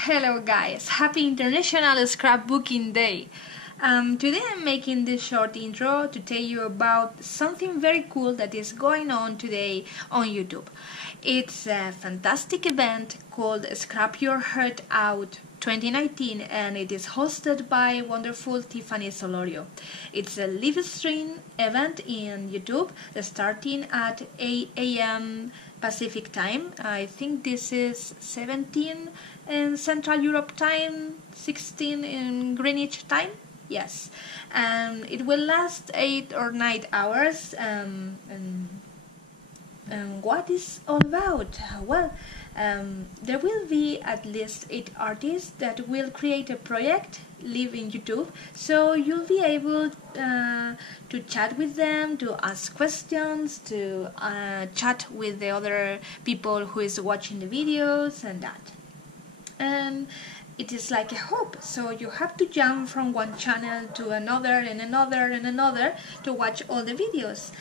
Hello guys, happy International Scrapbooking Day. Today I'm making this short intro to tell you about something very cool that is going on today on YouTube. It's a fantastic event called Scrap Your Heart Out 2019 and it is hosted by wonderful Tiffany Solorio. It's a live stream event in YouTube starting at 8 a.m. Pacific time. I think this is 17 in Central Europe time, 16 in Greenwich time. Yes, it will last 8 or 9 hours. And what is all about? Well, there will be at least 8 artists that will create a project live in YouTube, so you'll be able to chat with them, to ask questions, to chat with the other people who is watching the videos and that. And it is like a hub, so you have to jump from one channel to another and another and another to watch all the videos.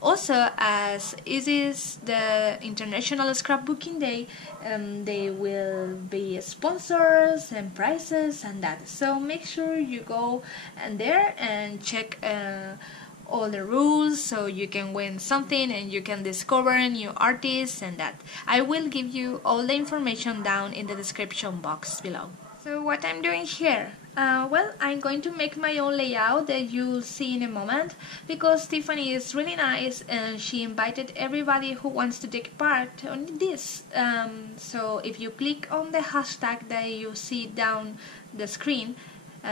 Also, as it is the International Scrapbooking Day, there will be sponsors and prizes and that. So make sure you go there and check all the rules so you can win something and you can discover new artists and that. I will give you all the information down in the description box below. So what I'm doing here? Well, I'm going to make my own layout that you'll see in a moment because Tiffany is really nice and she invited everybody who wants to take part on this. So if you click on the hashtag that you see down the screen,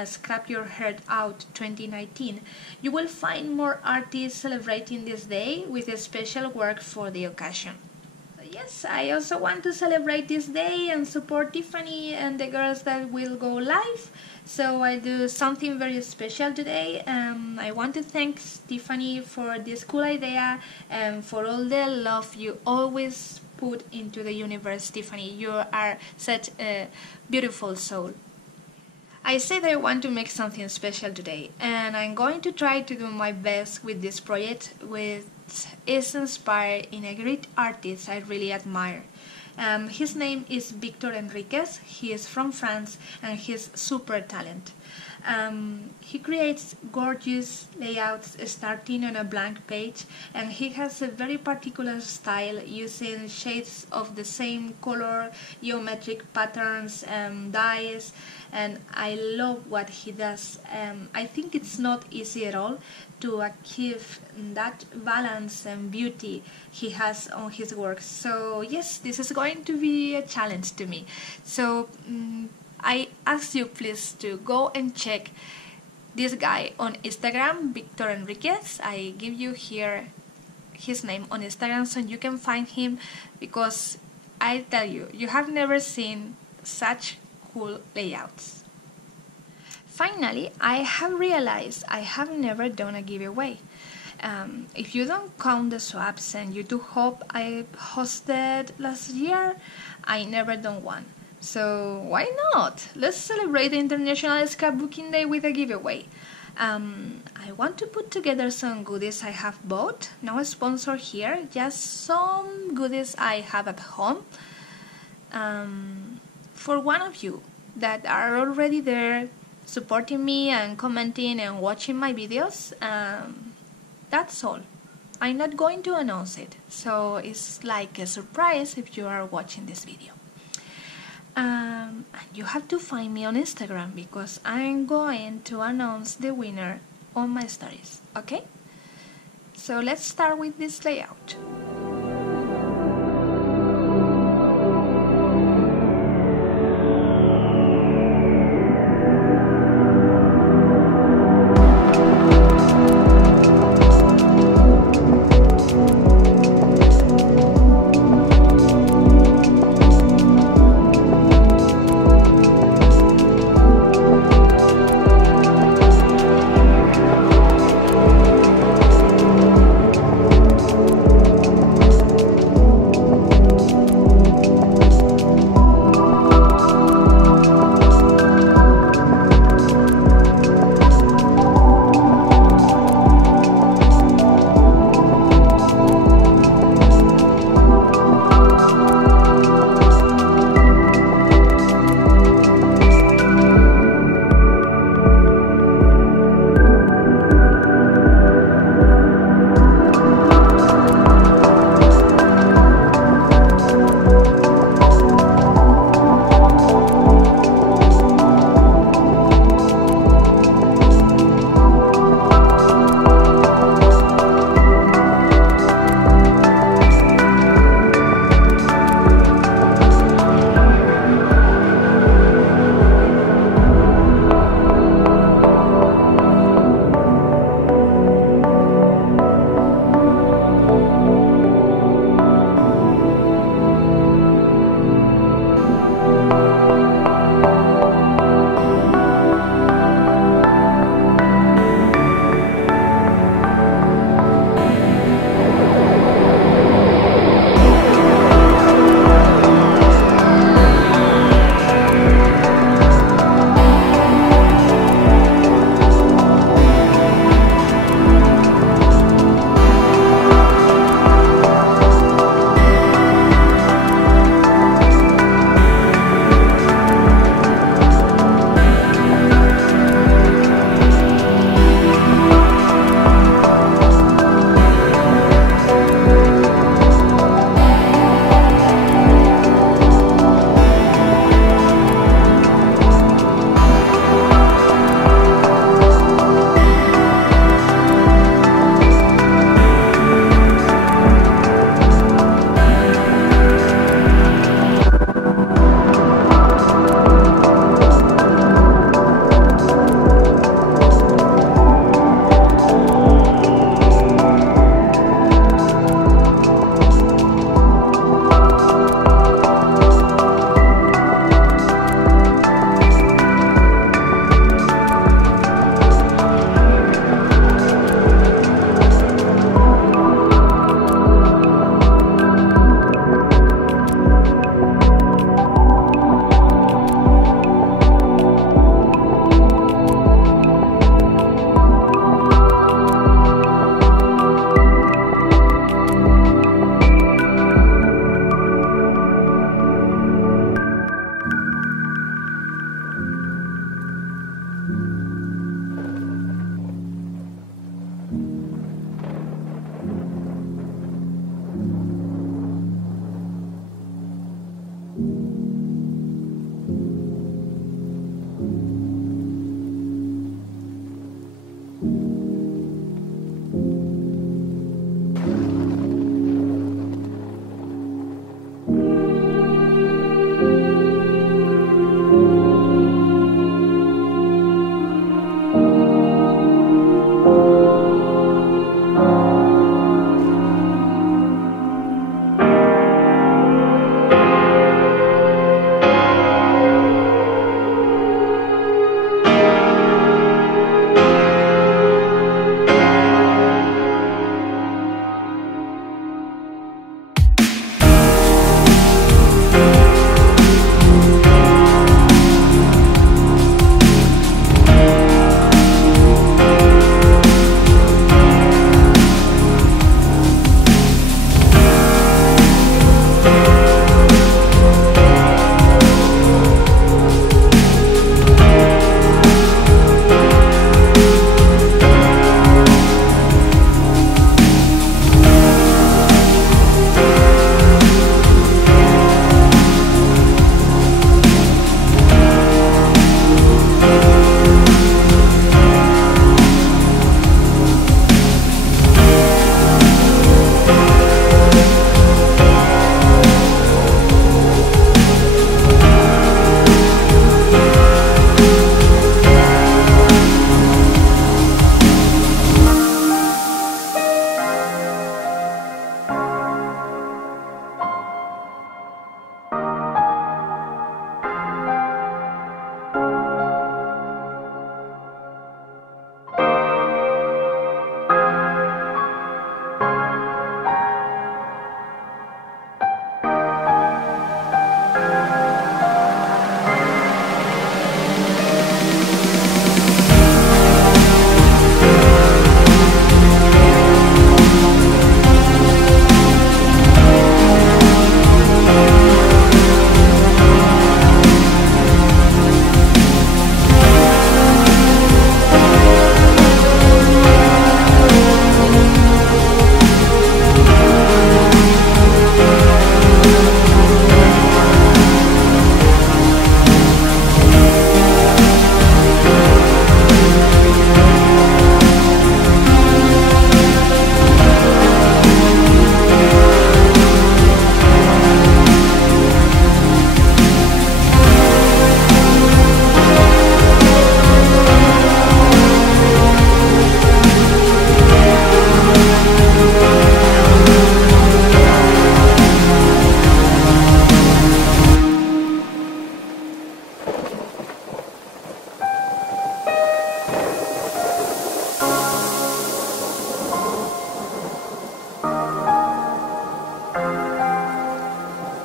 Scrap Your Heart Out 2019, you will find more artists celebrating this day with a special work for the occasion. Yes, I also want to celebrate this day and support Tiffany and the girls that will go live. So I do something very special today. I want to thank Tiffany for this cool idea and for all the love you always put into the universe, Tiffany. You are such a beautiful soul. I said I want to make something special today, and I'm going to try to do my best with this project, which is inspired in a great artist I really admire. His name is Victor Enriquez. He is from France and he's super talented. He creates gorgeous layouts starting on a blank page, and he has a very particular style using shades of the same color, geometric patterns, dyes, and I love what he does. I think it's not easy at all to achieve that balance and beauty he has on his work. So yes, this is going to be a challenge to me. So I ask you please to go and check this guy on Instagram, Victor Enriquez. I give you here his name on Instagram so you can find him, because I tell you, you have never seen such cool layouts. Finally, I have realized I have never done a giveaway. If you don't count the swaps and YouTube Hub I hosted last year, I never done one. So why not? Let's celebrate the International Scrapbooking Day with a giveaway. I want to put together some goodies I have bought. No sponsor here, just some goodies I have at home. For one of you that are already there supporting me and commenting and watching my videos, that's all. I'm not going to announce it, so it's like a surprise if you are watching this video. And you have to find me on Instagram because I'm going to announce the winner on my stories, okay? So let's start with this layout.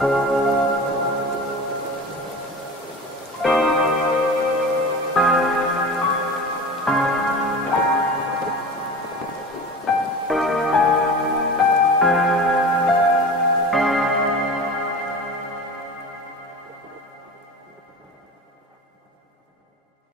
Bye.